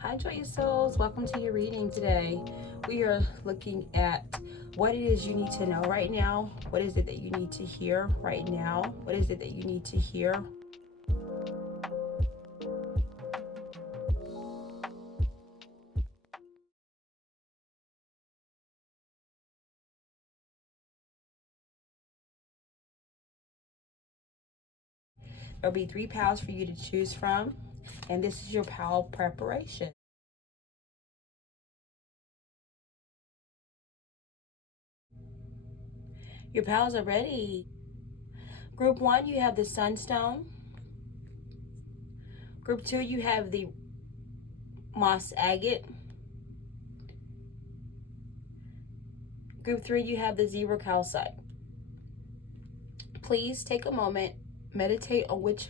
Hi, joyous souls. Welcome to your reading today. We are looking at what it is you need to know right now. What is it that you need to hear right now? What is it that you need to hear? There'll be 3 piles for you to choose from, and this is your pile preparation. Your piles are ready. Group 1, you have the sunstone. Group 2, you have the moss agate. Group 3, you have the zebra calcite. Please take a moment, meditate on which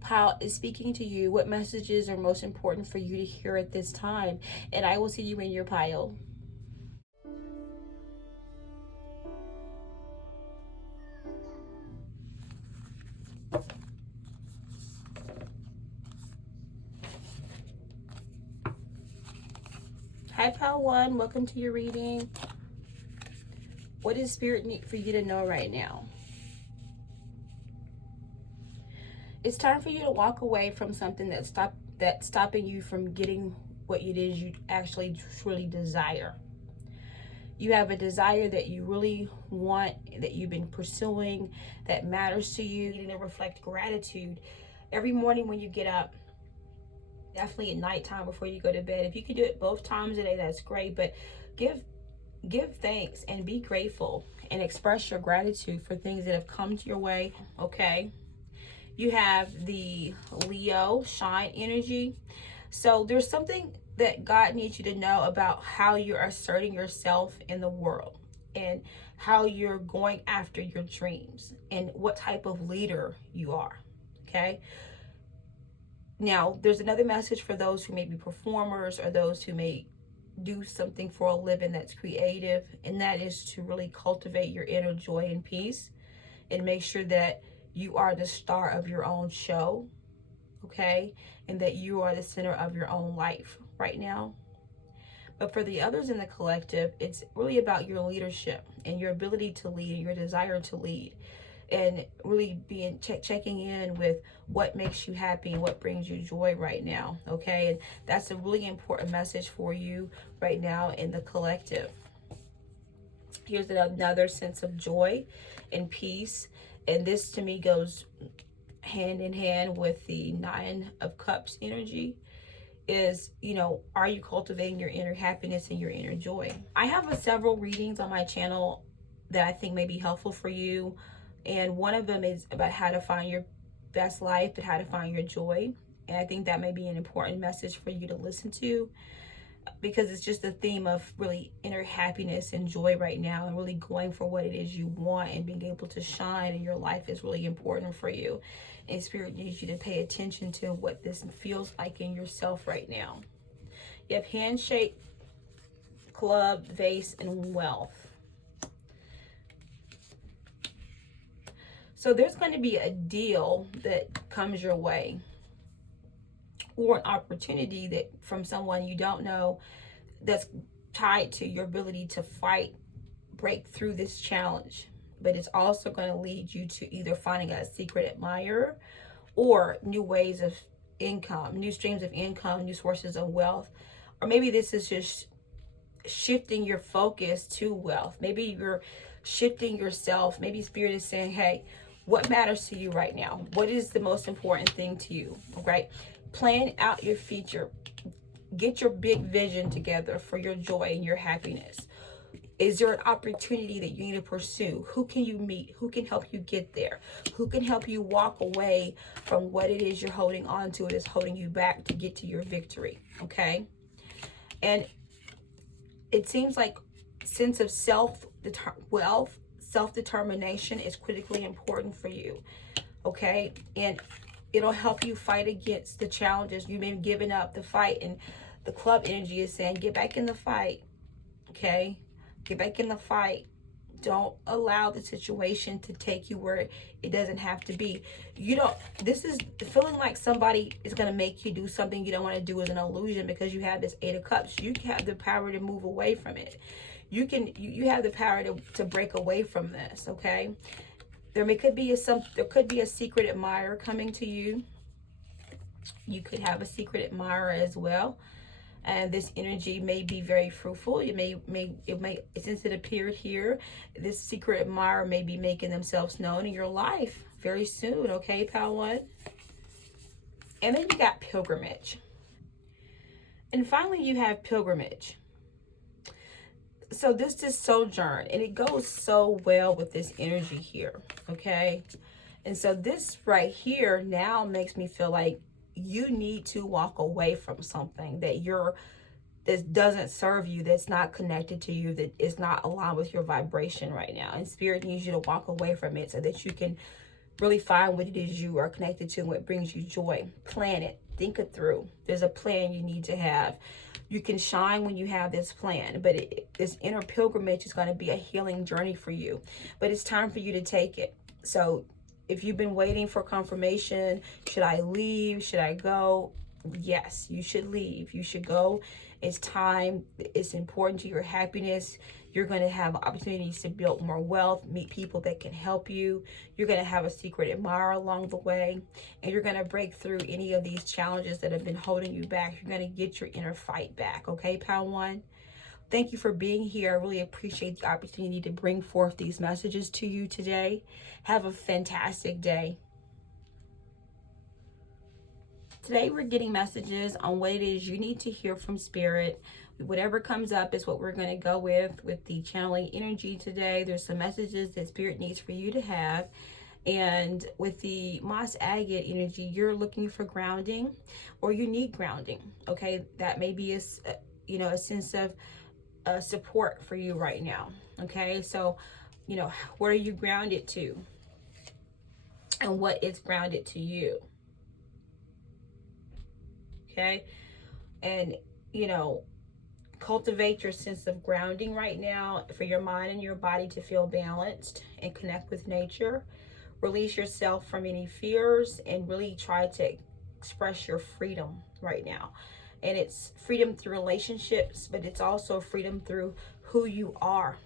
pile is speaking to you, what messages are most important for you to hear at this time, and I will see you in your pile. Hi, pile 1, welcome to your reading. What does Spirit need for you to know right now? It's time for you to walk away from something that's stopping you from getting what it is you actually truly desire. You have a desire that you really want, that you've been pursuing, that matters to you. You need to reflect gratitude every morning when you get up, definitely at nighttime before you go to bed. If you can do it both times a day, that's great. But give thanks and be grateful and express your gratitude for things that have come to your way. Okay. You have the Leo shine energy. So there's something that God needs you to know about how you're asserting yourself in the world and how you're going after your dreams and what type of leader you are. Okay. Now, there's another message for those who may be performers or those who may do something for a living that's creative, and that is to really cultivate your inner joy and peace and make sure that you are the star of your own show, okay? And that you are the center of your own life right now. But for the others in the collective, it's really about your leadership and your ability to lead and your desire to lead, and really being checking in with what makes you happy and what brings you joy right now, okay? And that's a really important message for you right now in the collective. Here's another sense of joy and peace, and this to me goes hand in hand with the 9 of Cups energy. Is, are you cultivating your inner happiness and your inner joy? I have several readings on my channel that I think may be helpful for you, and one of them is about how to find your best life and how to find your joy, and I think that may be an important message for you to listen to, because it's just a theme of really inner happiness and joy right now, and really going for what it is you want and being able to shine in your life is really important for you. And Spirit needs you to pay attention to what this feels like in yourself right now. You have handshake, club, vase, and wealth. So there's going to be a deal that comes your way, or an opportunity that from someone you don't know, that's tied to your ability to fight, break through this challenge. But it's also going to lead you to either finding a secret admirer or new ways of income, new streams of income, new sources of wealth. Or maybe this is just shifting your focus to wealth. Maybe you're shifting yourself. Maybe Spirit is saying, hey, what matters to you right now? What is the most important thing to you? Right? Plan out your future. Get your big vision together for your joy and your happiness. Is there an opportunity that you need to pursue? Who can you meet? Who can help you get there? Who can help you walk away from what it is you're holding on to? It is holding you back to get to your victory. Okay? And it seems like sense of wealth, self-determination is critically important for you. Okay? And it'll help you fight against the challenges. You've been giving up the fight, and the club energy is saying, get back in the fight. Okay? Get back in the fight. Don't allow the situation to take you where it doesn't have to be. This is feeling like somebody is going to make you do something you don't want to do is an illusion, because you have this Eight of Cups. You have the power to move away from it. You have the power to break away from this, okay? There could be a secret admirer coming to you. You could have a secret admirer as well. And this energy may be very fruitful. Since it appeared here, this secret admirer may be making themselves known in your life very soon, okay, pal one? And then you got pilgrimage. And finally, you have pilgrimage. So this is sojourn, and it goes so well with this energy here, okay? And so this right here now makes me feel like you need to walk away from something that doesn't serve you, that's not connected to you, that is not aligned with your vibration right now. And Spirit needs you to walk away from it so that you can really find what it is you are connected to and what brings you joy. Plan it. Think it through. There's a plan you need to have. You can shine when you have this plan, but this inner pilgrimage is going to be a healing journey for you. But it's time for you to take it. So if you've been waiting for confirmation, should I leave? Should I go? Yes, you should leave. You should go. It's time. It's important to your happiness. You're going to have opportunities to build more wealth, meet people that can help you. You're going to have a secret admirer along the way, and you're going to break through any of these challenges that have been holding you back. You're going to get your inner fight back. Okay, pal one? Thank you for being here. I really appreciate the opportunity to bring forth these messages to you today. Have a fantastic day. Today we're getting messages on what it is you need to hear from Spirit. Whatever comes up is what we're going to go with the channeling energy today. There's some messages that Spirit needs for you to have. And with the moss agate energy, you're looking for grounding, or you need grounding. Okay, that may be a sense of support for you right now. Okay, so what are you grounded to, and what is grounded to you? Okay, and cultivate your sense of grounding right now for your mind and your body to feel balanced and connect with nature. Release yourself from any fears and really try to express your freedom right now. And it's freedom through relationships, but it's also freedom through who you are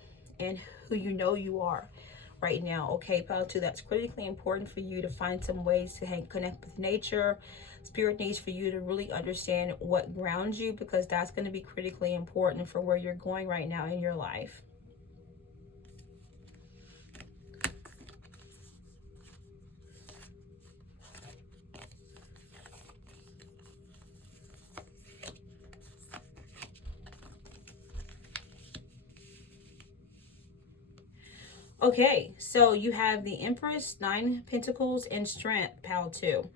and who you are right now. Okay, pal two, that's critically important for you to find some ways to connect with nature. Spirit needs for you to really understand what grounds you, because that's going to be critically important for where you're going right now in your life. Okay, so you have the Empress, 9 Pentacles, and Strength, pal 2.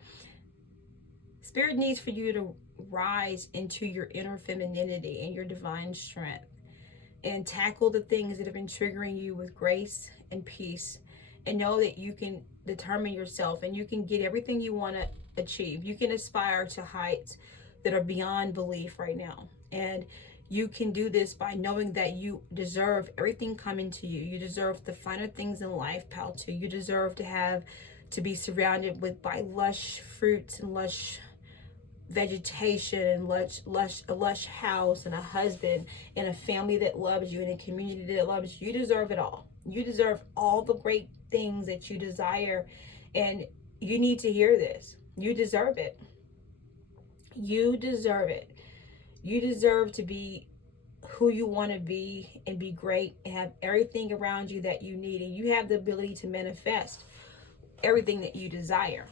Spirit needs for you to rise into your inner femininity and your divine strength and tackle the things that have been triggering you with grace and peace, and know that you can determine yourself and you can get everything you want to achieve. You can aspire to heights that are beyond belief right now. And you can do this by knowing that you deserve everything coming to you. You deserve the finer things in life, pal two. You deserve to be surrounded by lush fruits and lush vegetation and a lush house and a husband and a family that loves you and a community that loves you. You deserve it all. You deserve all the great things that you desire, and you need to hear this. You deserve it. You deserve it. You deserve to be who you want to be and be great and have everything around you that you need, and you have the ability to manifest everything that you desire.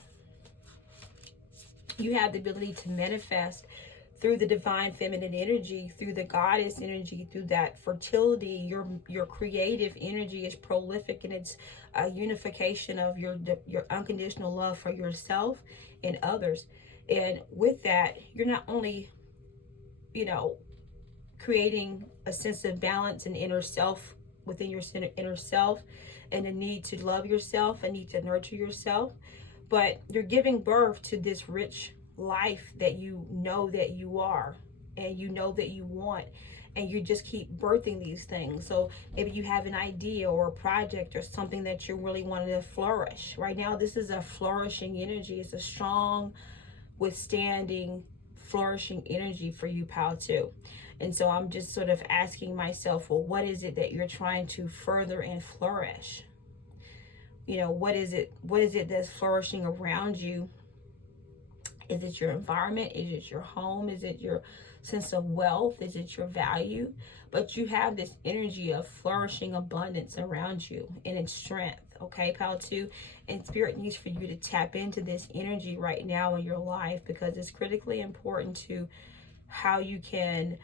You have the ability to manifest through the divine feminine energy, through the goddess energy, through that fertility. Your creative energy is prolific, and it's a unification of your unconditional love for yourself and others. And with that, you're not only, creating a sense of balance and inner self within your inner self, and a need to love yourself, a need to nurture yourself, but you're giving birth to this rich life that you know that you are. and you know that you want, and you just keep birthing these things. So maybe you have an idea or a project or something that you really wanted to flourish. Right now, this is a flourishing energy. It's a strong, withstanding, flourishing energy for you, pal, too. And so I'm just sort of asking myself, well, what is it that you're trying to further and flourish? You know, what is it that's flourishing around you? Is it your environment? Is it your home? Is it your sense of wealth? Is it your value? But you have this energy of flourishing abundance around you and its strength. Okay, pal, two. And spirit needs for you to tap into this energy right now in your life, because it's critically important to how you can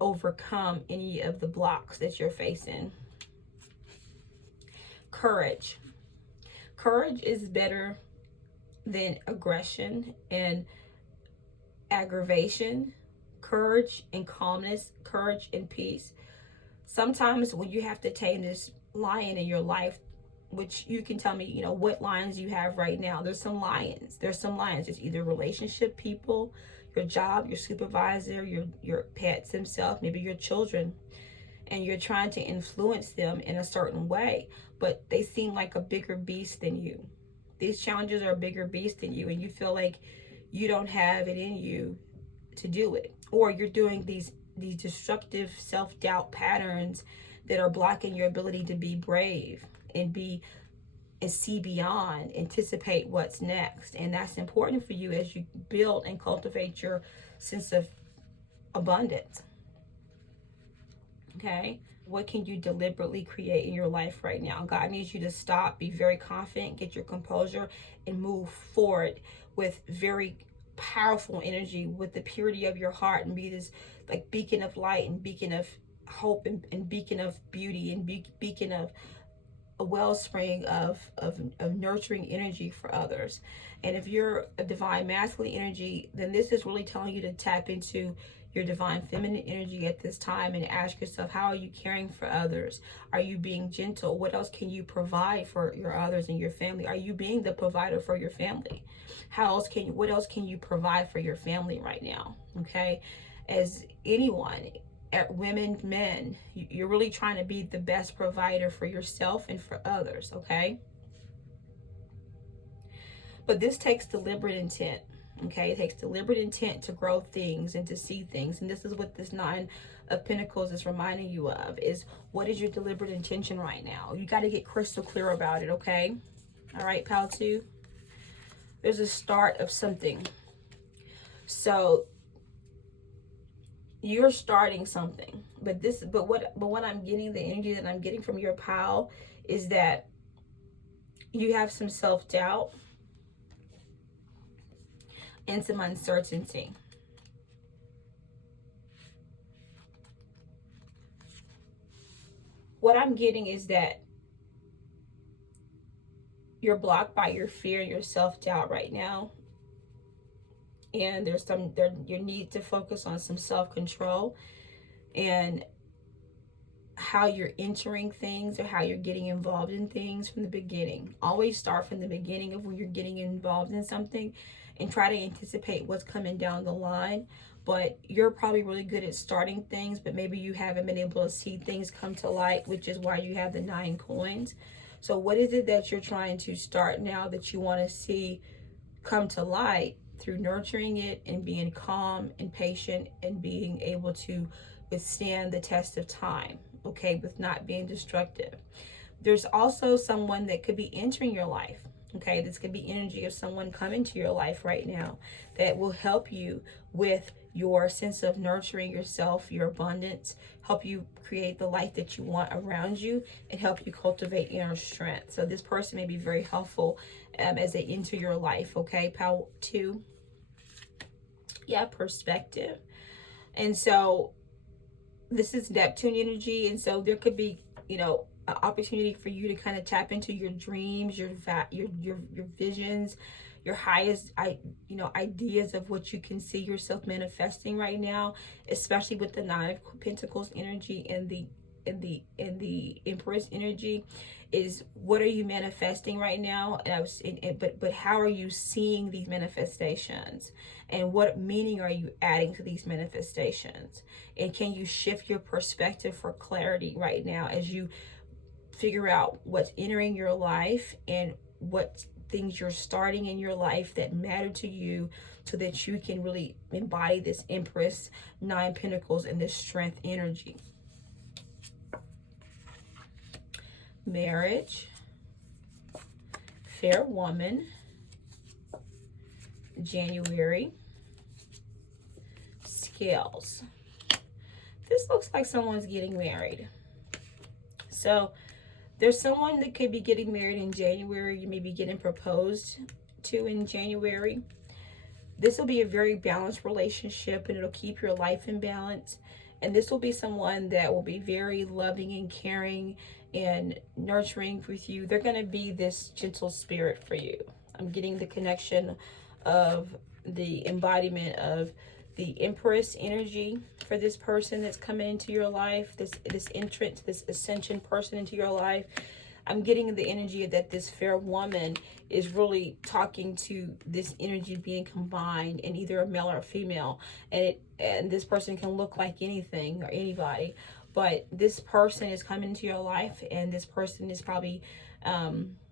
overcome any of the blocks that you're facing. Courage. Courage is better than aggression and aggravation. Courage and calmness, courage and peace. Sometimes when you have to tame this lion in your life, which you can tell me, you know, what lions you have right now. There's some lions. It's either relationship, people, your job, your supervisor, your pets themselves, maybe your children, and you're trying to influence them in a certain way, but they seem like a bigger beast than you. These challenges are a bigger beast than you, and you feel like you don't have it in you to do it, or you're doing these destructive self-doubt patterns that are blocking your ability to be brave and see beyond, anticipate what's next. And that's important for you as you build and cultivate your sense of abundance. Okay, what can you deliberately create in your life right now? God needs you to stop, be very confident, get your composure, and move forward with very powerful energy, with the purity of your heart, and be this like beacon of light and beacon of hope and beacon of beauty and beacon of a wellspring of nurturing energy for others. And if you're a divine masculine energy, then this is really telling you to tap into your divine feminine energy at this time and ask yourself, how are you caring for others? Are you being gentle? What else can you provide for your others and your family? Are you being the provider for your family? What else can you provide for your family right now? Okay, as anyone, women, men, you're really trying to be the best provider for yourself and for others. Okay, but this takes deliberate intent. Okay, it takes deliberate intent to grow things and to see things. And this is what this Nine of Pentacles is reminding you of, is what is your deliberate intention right now? You got to get crystal clear about it, okay? All right, pal two. There's a start of something. So you're starting something. But what I'm getting, the energy that I'm getting from your pal, is that you have some self-doubt and some uncertainty. What I'm getting is that you're blocked by your fear and your self-doubt right now. And there's your need to focus on some self-control and how you're entering things or how you're getting involved in things from the beginning. Always start from the beginning of when you're getting involved in something and try to anticipate what's coming down the line. But you're probably really good at starting things, but maybe you haven't been able to see things come to light, which is why you have the 9 coins. So what is it that you're trying to start now that you want to see come to light through nurturing it and being calm and patient and being able to withstand the test of time, okay, with not being destructive? There's also someone that could be entering your life. Okay, this could be energy of someone coming to your life right now that will help you with your sense of nurturing yourself, your abundance, help you create the life that you want around you, and help you cultivate inner strength. So this person may be very helpful as they enter your life. Okay, pal two. Yeah, perspective. And so this is Neptune energy, and so there could be, you know, an opportunity for you to kind of tap into your dreams, your visions, your highest ideas of what you can see yourself manifesting right now, especially with the 9 of Pentacles energy and the in the Empress energy is, what are you manifesting right now? And I was but how are you seeing these manifestations, and what meaning are you adding to these manifestations? And can you shift your perspective for clarity right now as you figure out what's entering your life and what things you're starting in your life that matter to you, so that you can really embody this Empress, Nine Pentacles, and this strength energy. Marriage, fair woman, January, scales. This looks like someone's getting married. So there's someone that could be getting married in January. You may be getting proposed to in January. This will be a very balanced relationship, and it'll keep your life in balance. And this will be someone that will be very loving and caring and nurturing with you. They're going to be this gentle spirit for you. I'm getting the connection of the embodiment of the Empress energy for this person that's coming into your life, this entrance, this ascension person into your life. I'm getting the energy that this fair woman is really talking to this energy being combined in either a male or a female. And this person can look like anything or anybody, but this person is coming into your life, and this person is probably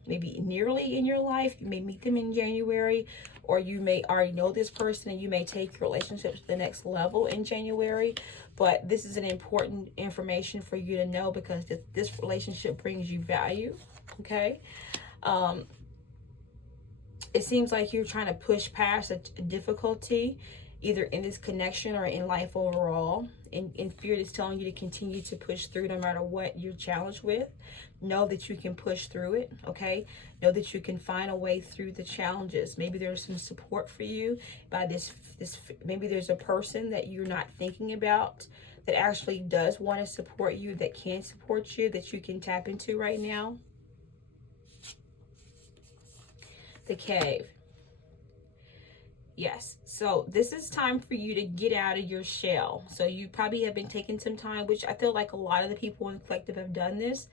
maybe nearly in your life. You may meet them in January, or you may already know this person and you may take your relationship to the next level in January. But this is an important information for you to know, because this relationship brings you value, okay? It seems like you're trying to push past a difficulty, either in this connection or in life overall. And Spirit is telling you to continue to push through no matter what you're challenged with. Know that you can push through it, okay? Know that you can find a way through the challenges. Maybe there's some support for you by this maybe there's a person that you're not thinking about that actually does want to support you, that can support you, that you can tap into right now. The Cave. Yes, so this is time for you to get out of your shell. So you probably have been taking some time, which I feel like a lot of the people in the collective have done this,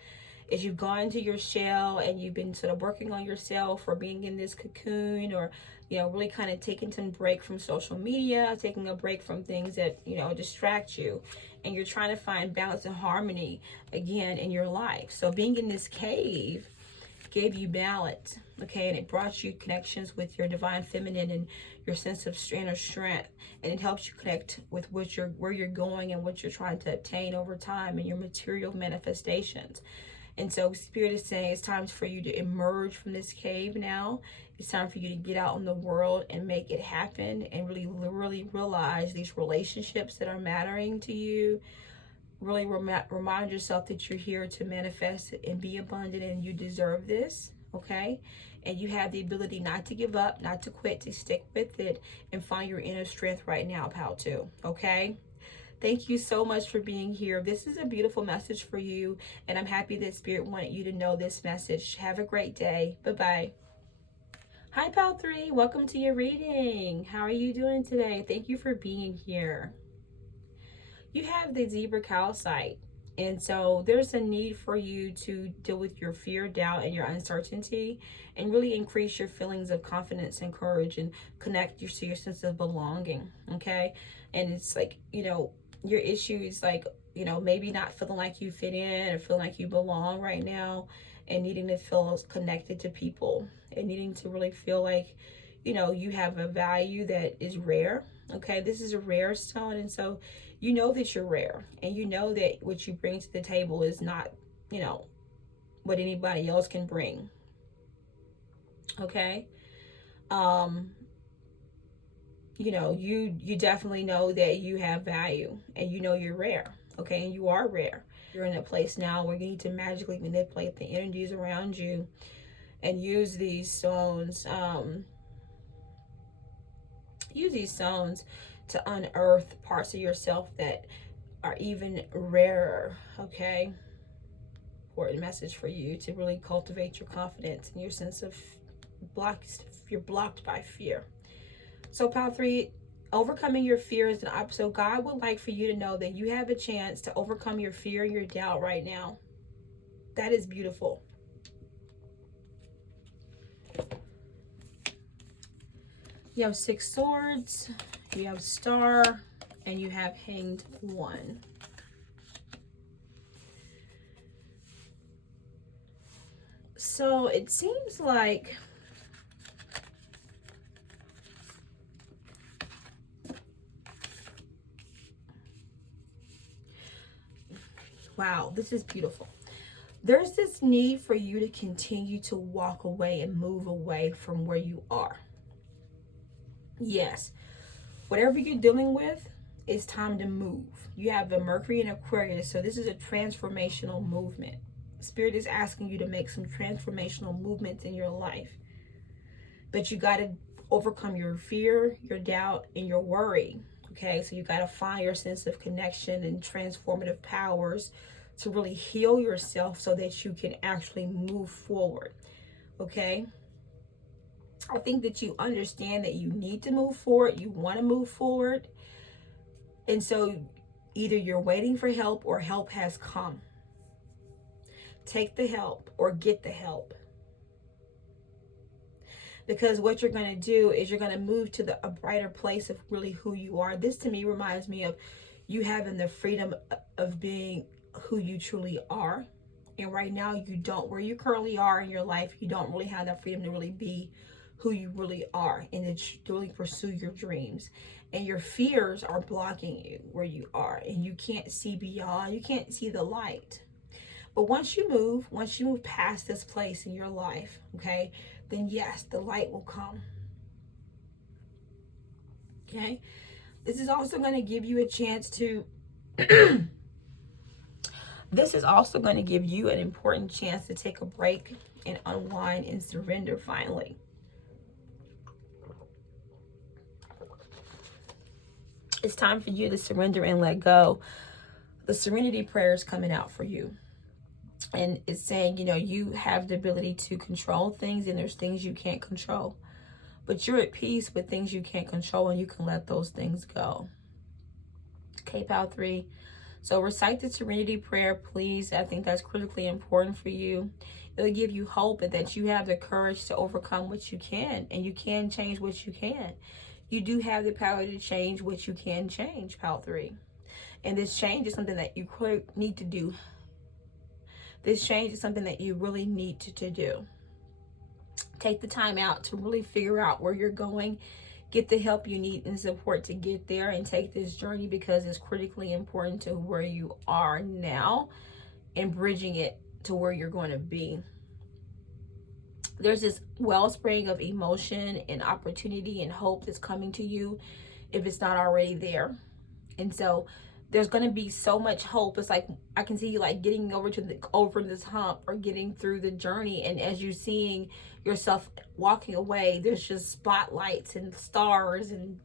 is you've gone into your shell and you've been sort of working on yourself, or being in this cocoon, or, you know, really kind of taking some break from social media, taking a break from things that, you know, distract you. And you're trying to find balance and harmony again in your life. So being in this cave gave you balance, okay, and it brought you connections with your divine feminine and your sense of inner strength, and it helps you connect with where you're going and what you're trying to obtain over time, and your material manifestations. And so Spirit is saying it's time for you to emerge from this cave now. It's time for you to get out in the world and make it happen, and really realize these relationships that are mattering to you. Really remind yourself that you're here to manifest and be abundant, and you deserve this, okay? And you have the ability not to give up, not to quit, to stick with it, and find your inner strength right now, pal, too, okay? Thank you so much for being here. This is a beautiful message for you, and I'm happy that Spirit wanted you to know this message. Have a great day. Bye-bye. Hi, pal 3. Welcome to your reading. How are you doing today? Thank you for being here. You have the zebra calcite, and so there's a need for you to deal with your fear, doubt, and your uncertainty, and really increase your feelings of confidence and courage, and connect you to your sense of belonging, okay? And it's like, you know, your issue is like, you know, maybe not feeling like you fit in or feeling like you belong right now, and needing to feel connected to people, and needing to really feel like, you know, you have a value that is rare, okay? This is a rare stone, and so you know that you're rare, and you know that what you bring to the table is not, you know, what anybody else can bring, okay? You know, you definitely know that you have value, and you know you're rare, okay? And you are rare. You're in a place now where you need to magically manipulate the energies around you and use these stones, to unearth parts of yourself that are even rarer, okay? Important message for you to really cultivate your confidence and your sense of you're blocked by fear. So pal 3, Overcoming your fears and up. So God would like for you to know that you have a chance to overcome your fear and your doubt right now. That is beautiful. You have 6 swords, you have star, and you have hanged one. So it seems like wow, this is beautiful. There's this need for you to continue to walk away and move away from where you are. Yes, whatever you're dealing with, it's time to move. You have the Mercury in Aquarius, so this is a transformational movement. Spirit is asking you to make some transformational movements in your life. But you got to overcome your fear, your doubt, and your worry. Okay, so you got to find your sense of connection and transformative powers to really heal yourself so that you can actually move forward. Okay, I think that you understand that you need to move forward, you want to move forward, and so either you're waiting for help or help has come. Take the help or get the help. Because what you're going to do is you're going to move to a brighter place of really who you are. This to me reminds me of you having the freedom of being who you truly are. And right now you don't, where you currently are in your life, you don't really have that freedom to really be who you really are and to really pursue your dreams. And your fears are blocking you where you are, and you can't see beyond, you can't see the light. But once you move past this place in your life, okay, then yes, the light will come. Okay, this is also going to give you a chance to this is also going to give you an important chance to take a break and unwind and surrender finally. It's time for you to surrender and let go. The serenity prayer is coming out for you. And it's saying, you know, you have the ability to control things, and there's things you can't control. But you're at peace with things you can't control, and you can let those things go. Okay, Pal 3. So recite the serenity prayer, please. I think that's critically important for you. It'll give you hope and that you have the courage to overcome what you can, and you can change what you can. You do have the power to change what you can change, Pal 3. And this change is something that you need to do. This change is something that you really need to do. Take the time out to really figure out where you're going. Get the help you need and support to get there, and take this journey because it's critically important to where you are now and bridging it to where you're going to be. There's this wellspring of emotion and opportunity and hope that's coming to you if it's not already there. And so there's going to be so much hope. It's like I can see you like getting over this hump or getting through the journey, and as you're seeing yourself walking away, there's just spotlights and stars and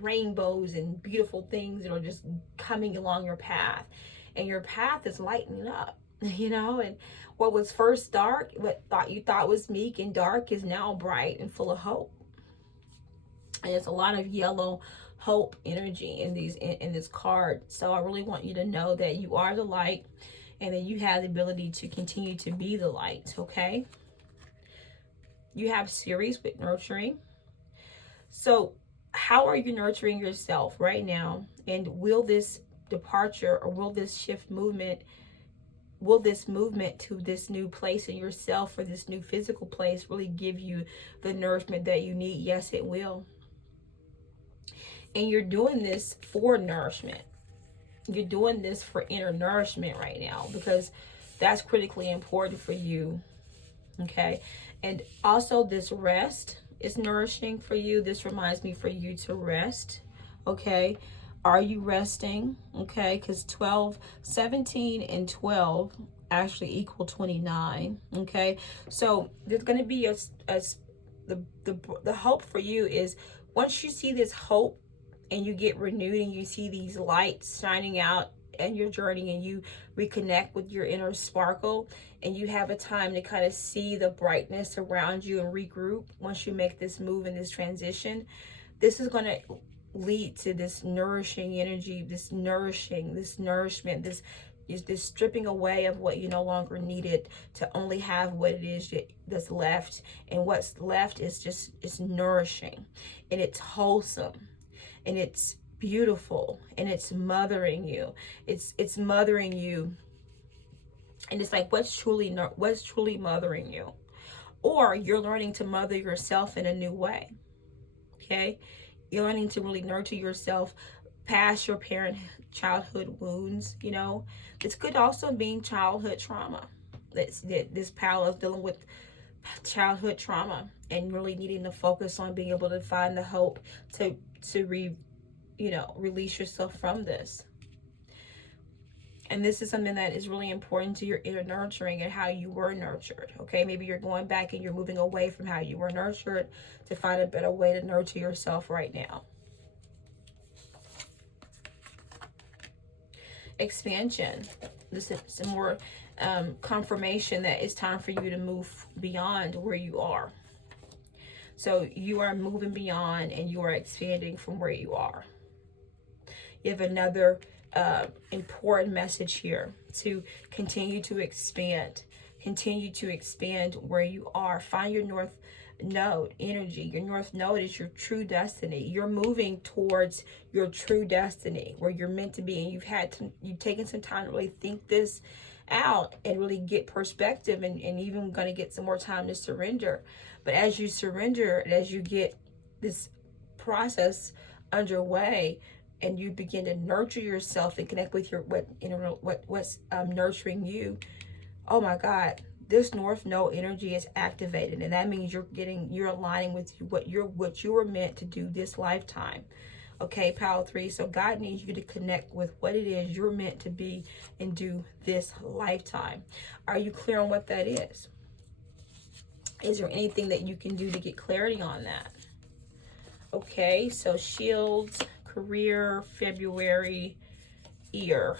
rainbows and beautiful things that are just coming along your path, and your path is lightening up, you know. And what was first dark, what you thought was meek and dark, is now bright and full of hope. And it's a lot of yellow hope energy in this card. So I really want you to know that you are the light and that you have the ability to continue to be the light. Okay, you have series with nurturing. So how are you nurturing yourself right now? And will this departure, or will this movement to this new place in yourself, or this new physical place, really give you the nourishment that you need? Yes, it will. And you're doing this for nourishment. You're doing this for inner nourishment right now, because that's critically important for you. Okay. And also this rest is nourishing for you. This reminds me for you to rest. Okay. Are you resting? Okay. Because 17 and 12 actually equal 29. Okay. So there's going to be the hope for you is once you see this hope, and you get renewed, and you see these lights shining out in your journey, and you reconnect with your inner sparkle, and you have a time to kind of see the brightness around you and regroup. Once you make this move and this transition, this is going to lead to this nourishing energy, this nourishment, this is this stripping away of what you no longer needed to only have what it is that's left. And what's left is just, it's nourishing, and it's wholesome, and it's beautiful, and it's mothering you. It's mothering you. And it's like, what's truly mothering you? Or you're learning to mother yourself in a new way. Okay? You're learning to really nurture yourself past your childhood wounds, you know. This could also mean childhood trauma. This pal is dealing with childhood trauma and really needing to focus on being able to find the hope to release yourself from this. And this is something that is really important to your inner nurturing and how you were nurtured. Okay, maybe you're going back and you're moving away from how you were nurtured to find a better way to nurture yourself right now. Expansion. This is some more confirmation that it's time for you to move beyond where you are. So you are moving beyond and you are expanding from where you are. You have another important message here to continue to expand. Continue to expand where you are. Find your north node energy. Your north node is your true destiny. You're moving towards your true destiny, where you're meant to be, and you've taken some time to really think this out and really get perspective, and even going to get some more time to surrender. But as you surrender, and as you get this process underway, and you begin to nurture yourself and connect with what's nurturing you, oh my God, this north node energy is activated, and that means you're aligning with what you were meant to do this lifetime. Okay, Power 3. So God needs you to connect with what it is you're meant to be and do this lifetime. Are you clear on what that is? Is there anything that you can do to get clarity on that? Okay, so shields, career, February, ear.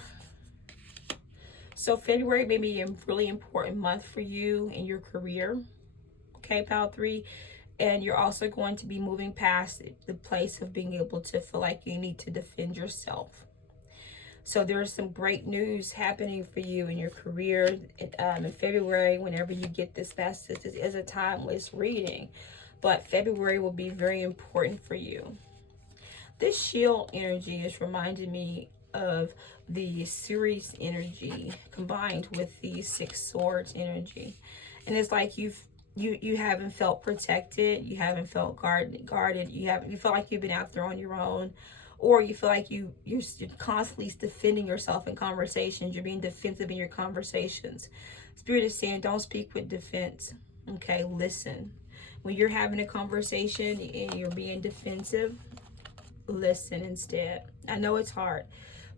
So February may be a really important month for you in your career. Okay, Power 3. And you're also going to be moving past the place of being able to feel like you need to defend yourself. So there's some great news happening for you in your career in February. Whenever you get this message, this is a timeless reading, but February will be very important for you. This shield energy is reminding me of the Ceres energy combined with the Six Swords energy. And it's like you haven't felt protected, you haven't felt guarded, you feel like you've been out there on your own, or you feel like you're constantly defending yourself in conversations. You're being defensive in your conversations. Spirit is saying, don't speak with defense. Okay, listen. When you're having a conversation and you're being defensive, listen instead. I know it's hard,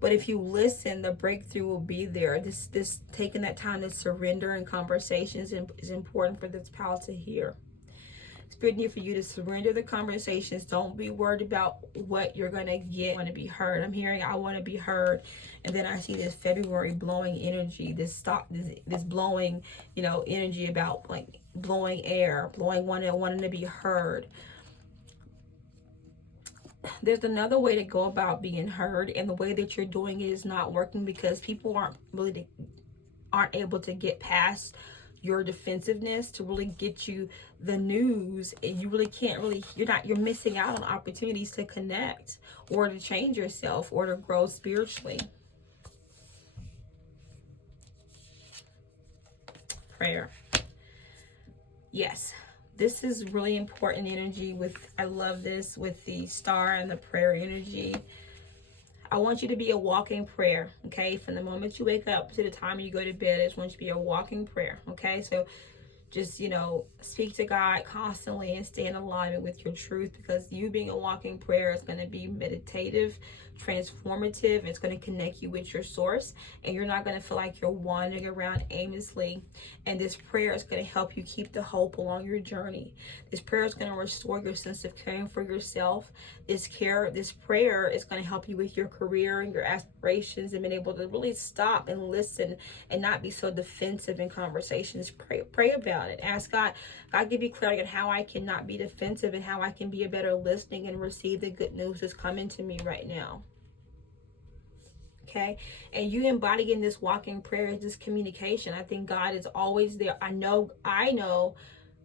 but if you listen, the breakthrough will be there. This taking that time to surrender in conversations is important for this power to hear. Spirit need for you to surrender the conversations. Don't be worried about what you're gonna get. Want to be heard. I'm hearing I want to be heard, and then I see this February blowing energy. This blowing, energy about like blowing air, wanting to be heard. There's another way to go about being heard, and the way that you're doing it is not working because people aren't able to get past your defensiveness to really get you the news, and you really can't you're missing out on opportunities to connect or to change yourself or to grow spiritually. Prayer. Yes. This is really important energy I love this with the star and the prayer energy. I want you to be a walking prayer, okay? From the moment you wake up to the time you go to bed, I just want you to be a walking prayer, okay? So just, speak to God constantly and stay in alignment with your truth, because you being a walking prayer is going to be meditative, transformative. It's going to connect you with your source, and you're not going to feel like you're wandering around aimlessly. And this prayer is going to help you keep the hope along your journey. This prayer is going to restore your sense of caring for yourself. This prayer is going to help you with your career and your aspirations, and being able to really stop and listen and not be so defensive in conversations. Pray about it. Ask God, give you clarity on how I can not be defensive and how I can be a better listening and receive the good news that's coming to me right now. Okay, and you embodying this walking prayer, this communication. I think God is always there. I know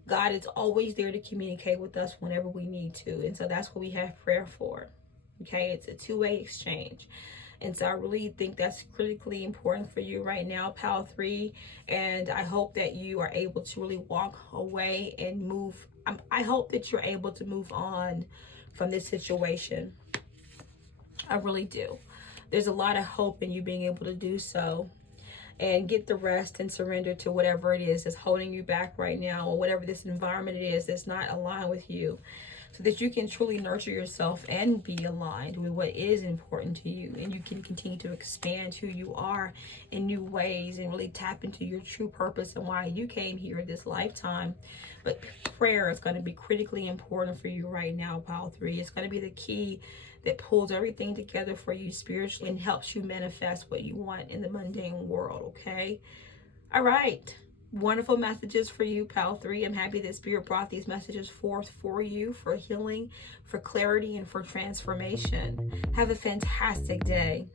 God is always there to communicate with us whenever we need to. And so that's what we have prayer for. Okay, it's a two-way exchange. And so I really think that's critically important for you right now, Pal 3. And I hope that you are able to really walk away and move. I hope that you're able to move on from this situation. I really do. There's a lot of hope in you being able to do so, and get the rest and surrender to whatever it is that's holding you back right now, or whatever this environment it is that's not aligned with you, so that you can truly nurture yourself and be aligned with what is important to you, and you can continue to expand who you are in new ways and really tap into your true purpose and why you came here this lifetime. But prayer is going to be critically important for you right now, Pile 3. It's going to be the key that pulls everything together for you spiritually and helps you manifest what you want in the mundane world, okay? All right. Wonderful messages for you, Pal 3. I'm happy that Spirit brought these messages forth for you, for healing, for clarity, and for transformation. Have a fantastic day.